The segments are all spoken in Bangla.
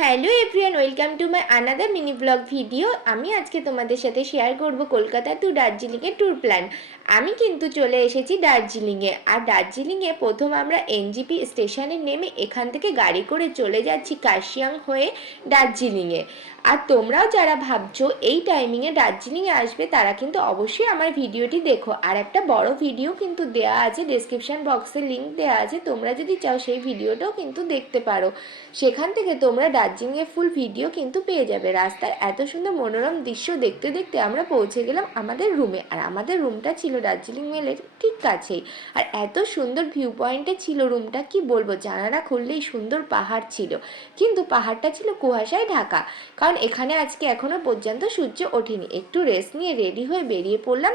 Hello everyone, welcome to my another mini blog video. আমি আজকে তোমাদের সাথে শেয়ার করব কলকাতা টু দার্জিলিংয়ের ট্যুর প্ল্যান। আমি কিন্তু চলে এসেছি দার্জিলিংয়ে। আর দার্জিলিংয়ে প্রথম আমরা এনজিপি স্টেশনে নেমে এখান থেকে গাড়ি করে চলে যাচ্ছি কার্শিয়াং হয়ে দার্জিলিংয়ে। আর তোমরাও যারা ভাবছো এই টাইমিংয়ে দার্জিলিংয়ে আসবে তারা কিন্তু অবশ্যই আমার ভিডিওটি দেখো। আর একটা বড় ভিডিও কিন্তু দেওয়া আছে, ডেসক্রিপশন বক্সে লিঙ্ক দেওয়া আছে, তোমরা যদি চাও সেই ভিডিওটাও কিন্তু দেখতে পারো। সেখান থেকে তোমরা দার্জিলিংয়ের ফুল ভিডিও কিন্তু পেয়ে যাবে। রাস্তার এত সুন্দর মনোরম দৃশ্য দেখতে দেখতে আমরা পৌঁছে গেলাম আমাদের রুমে। আর আমাদের রুমটা ছিল দার্জিলিং মেলের ঠিক কাছেই। আর এত সুন্দর ভিউ পয়েন্টে ছিল রুমটা, কি বলবো, জানালা খুললেই সুন্দর পাহাড় ছিল, কিন্তু পাহাড়টা ছিল কুয়াশায় ঢাকা, কারণ এখানে আজকে এখনো পর্যন্ত সূর্য ওঠেনি। একটু রেস্ট নিয়ে রেডি হয়ে বেরিয়ে পড়লাম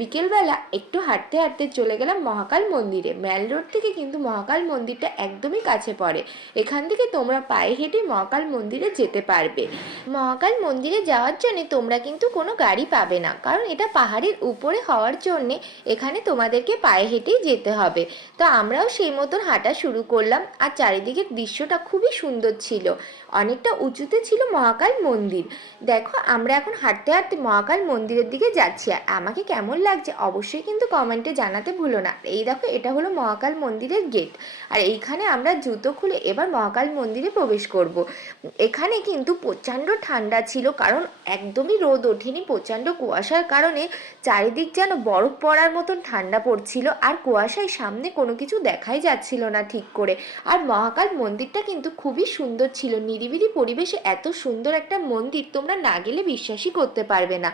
বিকেলবেলা একটু হাঁটতে হাঁটতে চলে গেলাম মহাকাল মন্দিরে। ম্যাল রোড থেকে কিন্তু মহাকাল মন্দিরটা একদমই কাছে পড়ে। এখান থেকে তোমরা পায়ে হেঁটে মহাকাল মন্দিরে যেতে পারবে। মহাকাল মন্দিরে যাওয়ার জন্য তোমরা কিন্তু কোনো গাড়ি পাবে না, কারণ এটা পাহাড়ের উপরে হওয়ার জন্যে এখানে তোমাদেরকে পায়ে হেঁটেই যেতে হবে। তো আমরাও সেই মতন হাঁটা শুরু করলাম। আর চারিদিকের দৃশ্যটা খুবই সুন্দর ছিল, অনেকটা উঁচুতে ছিল মহাকাল মন্দির। দেখো আমরা এখন হাঁটতে হাঁটতে মহাকাল মন্দিরের দিকে যাচ্ছি। আর আমাকে কেমন লাগছে অবশ্যই কিন্তু কমেন্টে জানাতে ভুলো না। এই দেখো, এটা হলো মহাকাল মন্দিরের গেট। আর এইখানে আমরা জুতো খুলে এবার মহাকাল মন্দিরে প্রবেশ করব। এখানে কিন্তু প্রচণ্ড ঠান্ডা ছিল, কারণ একদমই রোদ ওঠেনি। প্রচণ্ড কুয়াশার কারণে চারিদিক যেন বরফ পড়ার মতন ঠান্ডা পড়ছিল। আর কুয়াশায় সামনে কোনো কিছু দেখাই যাচ্ছিল না ঠিক করে। আর মহাকাল মন্দিরটা কিন্তু খুবই সুন্দর ছিল, নিরিবিলি পরিবেশে এত সুন্দর একটা মন্দির তোমরা না গেলে বিশ্বাসই করতে পারবে না।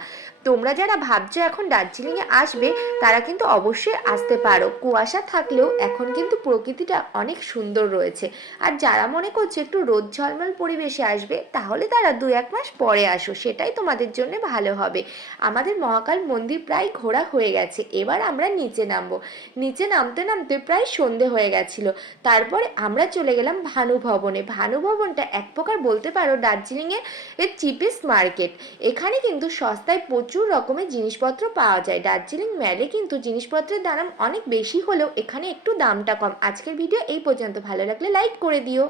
তোমরা যারা ভাবছো এখন দার্জিলিংয়ে আসবে তারা কিন্তু অবশ্যই আসতে পারো। কুয়াশা থাকলেও এখন কিন্তু প্রকৃতিটা অনেক সুন্দর রয়েছে। আর যারা মনে করছে একটু রোদ ঝলমল পরিবেশে আসবে তাহলে তারা 2-1 মাস পরে আসো, সেটাই তোমাদের জন্য ভালো হবে। আমাদের মহাকাল মন্দির প্রায় ঘোরা হয়ে গেছে, এবার আমরা নিচে নামবো। নিচে নামতে নামতে প্রায় সন্ধে হয়ে গেছিল। তারপরে আমরা চলে গেলাম ভানু ভবনে। ভানু ভবনটা এক প্রকার বলতে পারো দার্জিলিংয়ের চিপেস্ট মার্কেট। এখানে কিন্তু সস্তায় প্রচুর রকমের জিনিসপত্র পাওয়া যায়। দার্জিলিং ম্যালে কিন্তু জিনিসপত্রের দাম অনেক বেশি হলেও এখানে একটু দামটা কম। আজকের ভিডিও এই পর্যন্ত, ভালো লাগলে লাইক করে দিও।